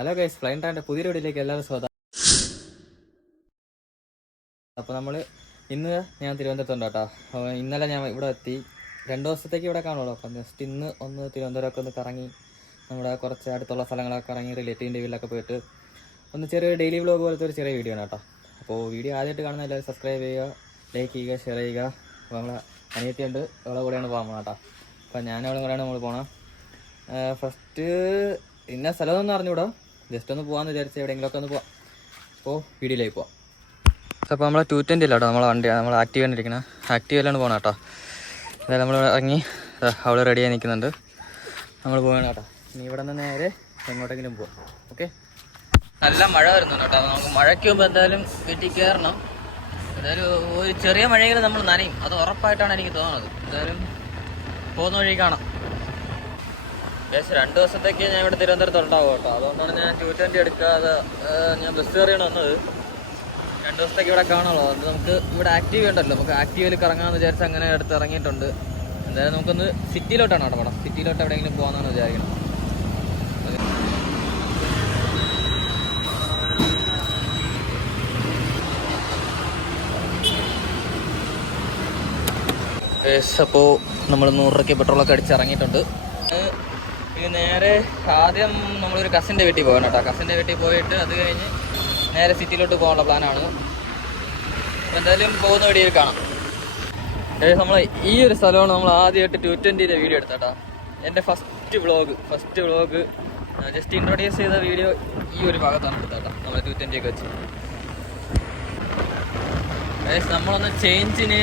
Hello guys, flying ടാൻ്റെ പുതിയ വീഡിയോയിലേക്ക് എല്ലാവരും സ്വാഗതം. അപ്പോൾ ഇന്ന് ഞാൻ തിരുവനന്തപുരത്തുണ്ട് കേട്ടോ. ഇന്നലെ ഞാൻ ഇവിടെ എത്തി. 2 ദിവസത്തേക്ക് ഇവിടെ കാണുള്ളൂ. അപ്പം ജസ്റ്റ് ഇന്ന് ഒന്ന് തിരുവനന്തപുരമൊക്കെ ഒന്ന് കറങ്ങി, നമ്മുടെ കുറച്ച് അടുത്തുള്ള സ്ഥലങ്ങളൊക്കെ കറങ്ങി, റിലേറ്റീവിൻ്റെ വീട്ടിലൊക്കെ പോയിട്ട് ഒന്ന് ചെറിയ ഡെയിലി വ്ലോഗ് പോലത്തെ ഒരു ചെറിയ വീഡിയോ ആണ് കേട്ടോ. അപ്പോൾ വീഡിയോ ആദ്യമായിട്ട് കാണുന്ന എല്ലാവരും സബ്സ്ക്രൈബ് ചെയ്യുക, ലൈക്ക് ചെയ്യുക, ഷെയർ ചെയ്യുക. അപ്പോൾ നമ്മളെ അനിയത്തിയുണ്ട്, അവളെ കൂടെയാണ് പോകാൻ കേട്ടോ. അപ്പം ഞാനവളും കൂടെയാണ് നമ്മൾ പോകണം. ഫസ്റ്റ് ഇന്ന സ്ഥലമൊന്നും അറിഞ്ഞൂടാ, ജസ്റ്റ് ഒന്ന് പോകാമെന്ന് വിചാരിച്ച് എവിടെയെങ്കിലുമൊക്കെ ഒന്ന് പോവാം. അപ്പോൾ വീഡിയോയിലേക്ക് പോവാം. അപ്പോൾ നമ്മളെ 220 ഇല്ല കേട്ടോ, നമ്മളെ വണ്ടിയാണ്, നമ്മൾ ആക്റ്റീവ് കണ്ടിരിക്കുന്നത്. ആക്റ്റീവിലാണ് പോകണം കേട്ടോ. അതായത് നമ്മൾ ഇറങ്ങി, അവൾ റെഡിയായി നിൽക്കുന്നുണ്ട്, നമ്മൾ പോകണം കേട്ടോ. ഇനി ഇവിടെ നിന്ന് നേരെ എങ്ങോട്ടെങ്കിലും പോവാം. ഓക്കെ. നല്ല മഴ വരുന്നുണ്ട് കേട്ടോ. നമുക്ക് മഴയ്ക്ക് മുമ്പ് എന്തായാലും വീട്ടിൽ കയറണം. എന്തായാലും ഒരു ചെറിയ മഴയെങ്കിലും നമ്മൾ നനയും, അത് ഉറപ്പായിട്ടാണ് എനിക്ക് തോന്നുന്നത്. എന്തായാലും പോകുന്ന വഴി കാണാം. ഏകദേശം 2 ദിവസത്തേക്ക് ഞാൻ ഇവിടെ തിരുവനന്തപുരത്ത് ഉണ്ടാവും കേട്ടോ. അതുകൊണ്ടാണ് ഞാൻ 220 എടുക്കാതെ ഞാൻ ബസ് കയറിയാണ് വന്നത്. 2 ദിവസത്തേക്ക് ഇവിടെ കാണുള്ളൂ. അത് നമുക്ക് ഇവിടെ ആക്റ്റീവ് ഉണ്ടല്ലോ, നമുക്ക് ആക്റ്റീവിൽ കറങ്ങാമെന്ന് വിചാരിച്ച് അങ്ങനെ അടുത്ത് ഇറങ്ങിയിട്ടുണ്ട്. എന്തായാലും നമുക്കൊന്ന് സിറ്റിയിലോട്ടാണ് കേട്ടോ പോകണം. സിറ്റിയിലോട്ട് എവിടെയെങ്കിലും പോകാമെന്നാണ് വിചാരിക്കണം. അപ്പോൾ നമ്മൾ 100 രൂപയ്ക്ക് പെട്രോളൊക്കെ അടിച്ച് ഇറങ്ങിയിട്ടുണ്ട്. ഇനി നേരെ ആദ്യം നമ്മളൊരു കസിൻ്റെ വീട്ടിൽ പോകണം കേട്ടോ. കസിൻ്റെ വീട്ടിൽ പോയിട്ട് അത് കഴിഞ്ഞ് നേരെ സിറ്റിയിലോട്ട് പോകാനുള്ള പ്ലാനാണ്. എന്തായാലും പോകുന്ന വഴിയിൽ കാണാം. നമ്മൾ ഈ ഒരു സ്ഥലമാണ് നമ്മൾ ആദ്യമായിട്ട് 220 വീഡിയോ എടുത്താട്ടോ. എൻ്റെ ഫസ്റ്റ് വ്ളോഗ് ജസ്റ്റ് ഇൻട്രൊഡ്യൂസ് ചെയ്ത വീഡിയോ ഈ ഒരു ഭാഗത്താണ് എടുത്താട്ടോ, നമ്മൾ 220 ഒക്കെ വെച്ച്. നമ്മളൊന്ന് ചേഞ്ചിന്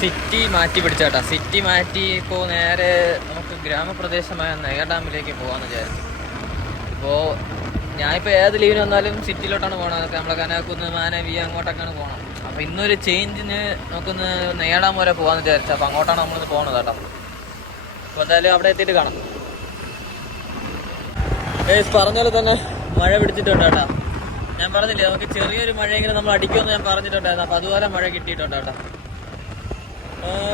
സിറ്റി മാറ്റി പിടിച്ചാട്ടാ. സിറ്റി മാറ്റി ഇപ്പോൾ നേരെ നമുക്ക് ഗ്രാമപ്രദേശമായ നെയ്യാർ ഡാമിലേക്ക് പോകാമെന്ന് വിചാരിച്ചു. ഇപ്പോൾ ഞാനിപ്പോൾ ഏത് ലീവിന് വന്നാലും സിറ്റിയിലോട്ടാണ് പോകണത്. നമ്മളെ കനാക്കുന്ന്, മാനവി അങ്ങോട്ടൊക്കെയാണ് പോകണം. അപ്പോൾ ഇന്നൊരു ചേഞ്ചിന് നമുക്കൊന്ന് നെയ്യാർ ഡാം വരെ പോകാമെന്ന് വിചാരിച്ചു. അപ്പോൾ അങ്ങോട്ടാണ് നമ്മളിന്ന് പോകുന്നത് കേട്ടോ. അപ്പോൾ എന്തായാലും അവിടെ എത്തിയിട്ട് കാണാം. പറഞ്ഞ പോലെ തന്നെ മഴ പിടിച്ചിട്ടുണ്ട് കേട്ടോ. ഞാൻ പറഞ്ഞില്ലേ, നമുക്ക് ചെറിയൊരു മഴയെങ്കിലും നമ്മൾ അടിക്കുമെന്ന് ഞാൻ പറഞ്ഞിട്ടുണ്ടായിരുന്നു. അപ്പോൾ അതുപോലെ മഴ കിട്ടിയിട്ടുണ്ട് കേട്ടോ.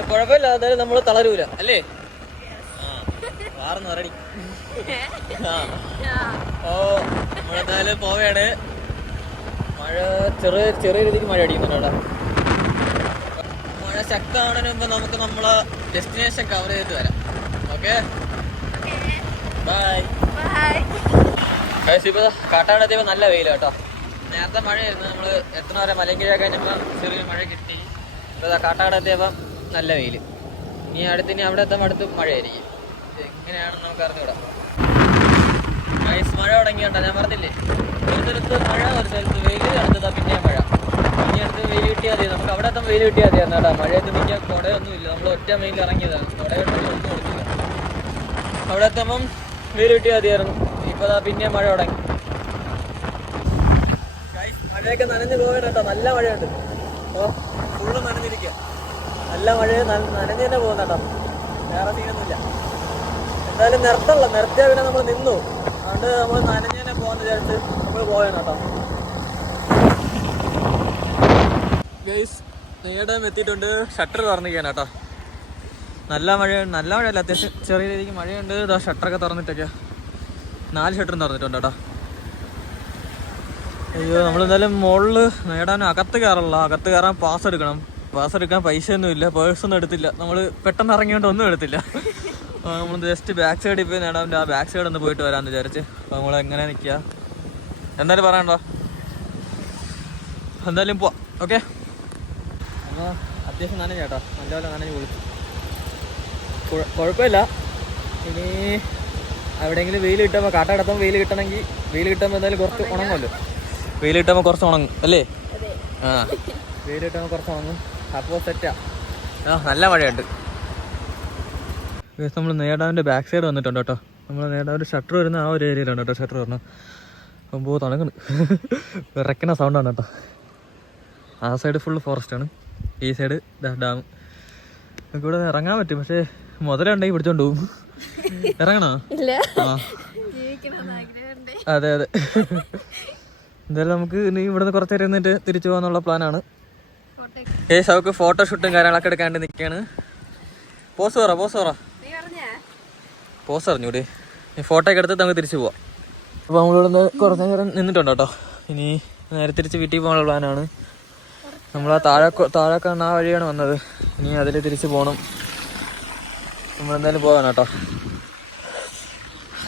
കുഴപ്പമില്ല, എന്തായാലും നമ്മൾ തളരൂല അല്ലേ. വാർന്ന് റെഡി. നമ്മളെന്തായാലും പോവുകയാണ്. മഴ ചെറിയ രീതിക്ക് മഴ അടിക്കുന്നുണ്ട് കേട്ടോ. മഴ ശക്തമാണതിന് മുമ്പ് നമുക്ക് നമ്മളെ ഡെസ്റ്റിനേഷൻ കവർ ചെയ്തിട്ട് വരാം. Okay, bye. ഇപ്പോൾ കാട്ടാടെത്തിയപ്പോൾ നല്ല വെയിൽ കേട്ടോ. നേരത്തെ മഴയായിരുന്നു, നമ്മൾ എത്ര വരെ മലങ്കീഴ കഴിഞ്ഞപ്പോൾ ചെറിയൊരു മഴ കിട്ടി. ഇപ്പോൾ കാട്ടാടെത്തിയപ്പം നല്ല വെയിൽ. ഇനി അവിടെ എത്തുമ്പോൾ അടുത്ത് മഴയായിരിക്കും. എങ്ങനെയാണെന്ന് നമുക്ക് അറിഞ്ഞുകൂടാ. മഴ തുടങ്ങിയോണ്ടാ, ഞാൻ പറഞ്ഞില്ലേ, ഒരു സ്ഥലത്ത് മഴ, ഒരു സ്ഥലത്ത് വെയിൽ, അടുത്തതാ പിന്നെ മഴ. ഇനി അടുത്ത് വെയിൽ കിട്ടിയാൽ മതി. നമുക്ക് അവിടെ എത്താൻ വെയിൽ കിട്ടിയാൽ മതിയായിരുന്നു കേട്ടോ. മഴയത്ത് നിൽക്കാൻ കുടയൊന്നുമില്ല, നമ്മൾ ഒറ്റ മെയിലിൽ ഇറങ്ങിയതാണ്. കുടയൊന്നും ഒന്നും കൊടുത്തില്ല. അവിടെ എത്തുമ്പം വെയിൽ കിട്ടിയാൽ മതിയായിരുന്നു. ഇപ്പോൾ അതാ പിന്നെ മഴ തുടങ്ങി. മഴയൊക്കെ നനഞ്ഞു പോകണം കേട്ടോ. നല്ല മഴയുണ്ട്. ഫുള്ള് നനഞ്ഞിരിക്കുക. നല്ല മഴ നനഞ്ഞു തന്നെ പോകുന്ന കേട്ടോ. വേറെ സീനൊന്നുമില്ല. എന്തായാലും നിർത്തിയാൽ പിന്നെ നമ്മൾ നിന്നു. അതുകൊണ്ട് നമ്മൾ നനഞ്ഞു തന്നെ പോകാന്ന് വിചാരിച്ച് നമ്മൾ പോയാണ് കേട്ടോ. ഗൈസ്, നെയ്യാർ ഡാം എത്തിയിട്ടുണ്ട്. ഷട്ടർ തുറന്നിരിക്കുകയാണ് കേട്ടോ. നല്ല മഴയല്ല, അത്യാവശ്യം ചെറിയ രീതിക്ക് മഴയുണ്ട്. ഇതാ ഷട്ടറൊക്കെ തുറന്നിട്ടൊക്കെ 4 ഷട്ടറും തുറന്നിട്ടുണ്ട് കേട്ടോ. അയ്യോ, നമ്മളെന്തായാലും മുകളിൽ നെയ്യാർ ഡാമിന് അകത്ത് കയറല്ല. അകത്ത് കയറാൻ പാസ് എടുക്കാൻ പൈസയൊന്നും ഇല്ല, പേഴ്സൊന്നും എടുത്തില്ല. നമ്മൾ പെട്ടെന്ന് ഇറങ്ങിയോണ്ട് ഒന്നും എടുത്തില്ല. നമ്മൾ ജസ്റ്റ് ബാക്ക് സൈഡിൽ പോയി നെയ്യാർ ഡാമിൻ്റെ ആ ബാക്ക് സൈഡ് ഒന്ന് പോയിട്ട് വരാമെന്ന് വിചാരിച്ച്. അപ്പോൾ നമ്മൾ എങ്ങനെ നിൽക്കുക, എന്തായാലും പറയണ്ടോ. എന്തായാലും പോവാം. ഓക്കെ. എന്നാൽ അത്യാവശ്യം നനഞ്ഞ കേട്ടോ, നല്ലപോലെ നനഞ്ഞ് വിളിച്ചു. കുഴപ്പമില്ല. ഇനി എവിടെയെങ്കിലും വെയിൽ കിട്ടുമ്പോൾ, കാട്ടാടത്തുമ്പോൾ വെയിൽ കിട്ടുമ്പോൾ എന്തായാലും കുറച്ച് ഉണങ്ങുമല്ലോ. വെയിൽ കിട്ടുമ്പോൾ കുറച്ച് ഉണങ്ങും അല്ലേ. വെയിൽ കിട്ടുമ്പോൾ കുറച്ച് ഉണങ്ങും. അപ്പോൾ സെറ്റാ. നല്ല മഴയുണ്ട്. നമ്മൾ നെയ്യാർ ഡാമിൻ്റെ ബാക്ക് സൈഡ് വന്നിട്ടുണ്ട് കേട്ടോ. നമ്മൾ നെയ്യാർ ഡാമിൻ്റെ ഷട്ടർ വരുന്ന ആ ഒരു ഏരിയയിലാണ് കേട്ടോ ഷട്ടർ വരുന്നത്. അപ്പോൾ തണുക്കുന്നു, വിറയ്ക്കുന്ന സൗണ്ടാണ് കേട്ടോ. ആ സൈഡ് ഫുള്ള് ഫോറസ്റ്റാണ്, ഈ സൈഡ് ഡാം. നമുക്ക് ഇവിടെ ഇറങ്ങാൻ പറ്റും, പക്ഷേ മുതലുണ്ടെങ്കിൽ പിടിച്ചോണ്ട് പോകും. ഇറങ്ങണോ? അതെ. എന്തായാലും നമുക്ക് ഇനി ഇവിടുന്ന് കുറച്ച് നേരം ഇരുന്നിട്ട് തിരിച്ചു പോകാന്നുള്ള പ്ലാനാണ്. അവർക്ക് ഫോട്ടോഷൂട്ടും കാര്യങ്ങളൊക്കെ എടുക്കാണ്ട് നിൽക്കുകയാണ്. പോസ് പറ. പോസ് പറഞ്ഞൂടെ. ഫോട്ടോ ഒക്കെ എടുത്തിട്ട് നമുക്ക് തിരിച്ചു പോവാം. അപ്പോൾ നമ്മളിവിടെ നിന്ന് കുറച്ച് നേരം നിന്നിട്ടുണ്ട് കേട്ടോ. ഇനി നേരെ തിരിച്ച് വീട്ടിൽ പോകാനുള്ള പ്ലാനാണ്. നമ്മൾ ആ താഴെ കാണുന്ന ആ വഴിയാണ് വന്നത്. ഇനി അതിൽ തിരിച്ച് പോകണം. നമ്മളെന്തായാലും പോകാൻ കേട്ടോ.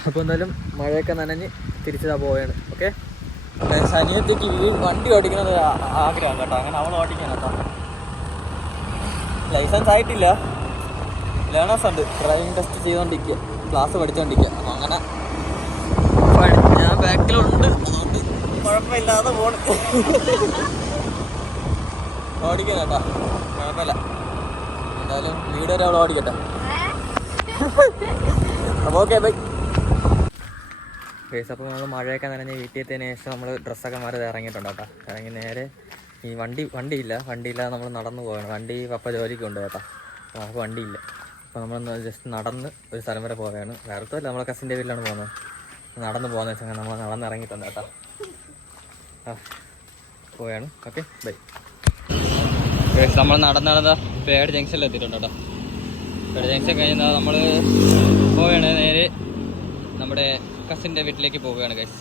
അപ്പോൾ എന്തായാലും മഴയൊക്കെ നനഞ്ഞ് തിരിച്ചതാ പോവുകയാണ്. ഓക്കെ, ശനിയത്തേക്ക് വണ്ടി ഓടിക്കുന്നത് ആഗ്രഹം കേട്ടോ. അങ്ങനെ അവൾ ഓടിക്കാൻ കേട്ടോ. ലൈസൻസ് ആയിട്ടില്ല, ലേണേഴ്സ് ഉണ്ട്. ഡ്രൈവിംഗ് ടെസ്റ്റ് ചെയ്തുകൊണ്ടിരിക്കുക, ക്ലാസ് പഠിച്ചുകൊണ്ടിരിക്കുക. അപ്പോൾ അങ്ങനെ ഞാൻ ബാക്കിലുണ്ട്, അതുകൊണ്ട് കുഴപ്പമില്ലാതെ പോണ്. ഓടിക്കാൻ കേട്ടോ, കുഴപ്പമില്ല. എന്തായാലും വീട് വരെ അവൾ ഓടിക്കട്ടെ. അപ്പോൾ ഓക്കെ, ബൈ. കേസ് അപ്പോൾ നമ്മൾ മഴയൊക്കെ നനഞ്ഞ് വീട്ടിൽ എത്തിയതിന് ശേഷം നമ്മൾ ഡ്രസ്സൊക്കെ മാറി ഇറങ്ങിയിട്ടുണ്ട് കേട്ടോ. ഇറങ്ങി നേരെ ഈ വണ്ടിയില്ല നമ്മൾ നടന്നു പോവുകയാണ്. വണ്ടി പപ്പ ജോലിക്ക് ഉണ്ട് കേട്ടോ. അപ്പോൾ നമുക്ക് വണ്ടിയില്ല. അപ്പോൾ നമ്മളൊന്ന് ജസ്റ്റ് നടന്ന് ഒരു സ്ഥലം വരെ പോവുകയാണ്. വേറെത്തല്ല, നമ്മളെ കസിൻ്റെ വീട്ടിലാണ് പോകുന്നത്. നടന്ന് പോകുന്നത് വെച്ചാൽ നമ്മൾ നടന്നിറങ്ങിയിട്ടുണ്ട് കേട്ടോ. പോവുകയാണ്. Okay, bye. നമ്മൾ നടന്ന പേട് ജംഗ്ഷനിൽ എത്തിയിട്ടുണ്ട് കേട്ടോ. പേട് ജംഗ്ഷൻ കഴിഞ്ഞാൽ നമ്മൾ പോവുകയാണ് നേരെ നമ്മുടെ കസിൻ്റെ വീട്ടിലേക്ക് പോവുകയാണ് ഗൈസ്.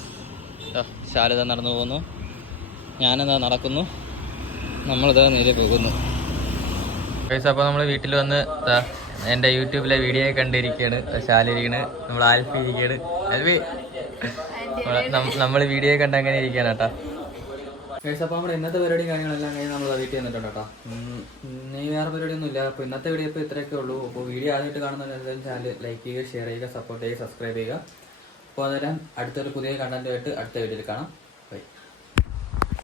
ശാലിത നടന്നു പോകുന്നു, ഞാനെന്താ നടക്കുന്നു, നമ്മളിതാ നേരെ പോകുന്നു ഗൈസ്. അപ്പോൾ നമ്മൾ വീട്ടിൽ വന്ന് എൻ്റെ യൂട്യൂബിലെ വീഡിയോ കണ്ടിരിക്കുകയാണ്. ശാലിരിക്കണ്, നമ്മൾ ആൽഫി ഇരിക്കുകയാണ്. ആൽഫി നമ്മൾ വീഡിയോ കണ്ട് അങ്ങനെ ഇരിക്കുകയാണ് കേട്ടോ ഗൈസ്. അപ്പോൾ നമ്മുടെ ഇന്നത്തെ പരിപാടിയും കാര്യങ്ങളെല്ലാം കഴിഞ്ഞ് നമ്മൾ വീട്ടിൽ വന്നിട്ടുണ്ട് കേട്ടോ. ഇനി വേറെ പരിപാടിയൊന്നും ഇല്ല. അപ്പോൾ ഇന്നത്തെ വീഡിയോ ഇപ്പോൾ ഇത്രയൊക്കെ ഉള്ളൂ. അപ്പോൾ വീഡിയോ ആദ്യമായിട്ട് കാണുന്നതെന്ന് ചാനൽ ലൈക്ക് ചെയ്യുക, ഷെയർ ചെയ്യുക, സപ്പോർട്ട് ചെയ്യുക, സബ്സ്ക്രൈബ് ചെയ്യുക. അപ്പോൾ അന്നേരം അടുത്തൊരു പുതിയ കണ്ടന്റുമായിട്ട് അടുത്ത വീഡിയോയിൽ കാണാം.